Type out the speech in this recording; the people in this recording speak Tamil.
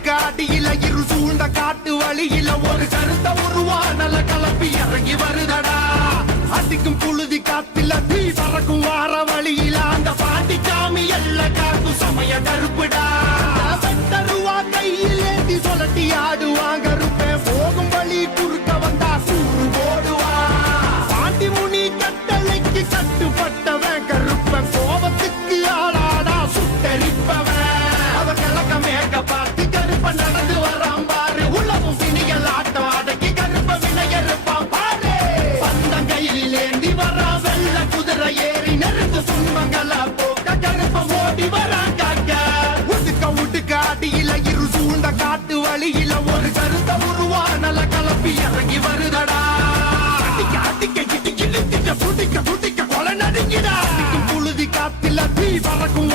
காட்டியில இரு சூழ்ந்த காட்டு வழியில ஒரு கருத்த உருவானல கலப்பி இறங்கி வருதடா அடிக்கும் புழுதி காத்தில தீ பறக்கும் வார வழியில அந்த பாட்டி காமி எல்ல காக்கும் சமய கருப்புடா தருவா கையில் ஏந்தி சொல்லட்டி ஆடுவாங்க கருப்பேன் போகும் வழி குறுக்க வந்தா சூறு போடுவா பாண்டி முனி கட்டளைக்கு கட்டுப்பட்டவன் கருப்பன் கோபத்துக்கு ஆளாடா சுட்டரிப்பவன் அவன் கிழக்க மேக பார்த்து கருப்ப நடந்து வரான் பாரு உலகம் பிணிகள் ஆட்டம் அடக்கி கருப்ப வினையறுப்பான் பாரு பந்தம் கையில் ஏந்தி வரா வெள்ள குதிரை ஏறி நெருங்கு துன்பங்கள போக்க கருப்ப ஓடி வரான் காக்க உடுக்க அடியில இரு சூழ்ந்த காட்டு வழியில ஒரு கருத்த உருவானல கலப்பி இறங்கி வருதடா அடிக்க அடிக்க இடிக்க இழுத்திக்க துடிக்க துடிக்க கொலை நடுங்கிடா புழுதி காத்தில தீ பறக்கும்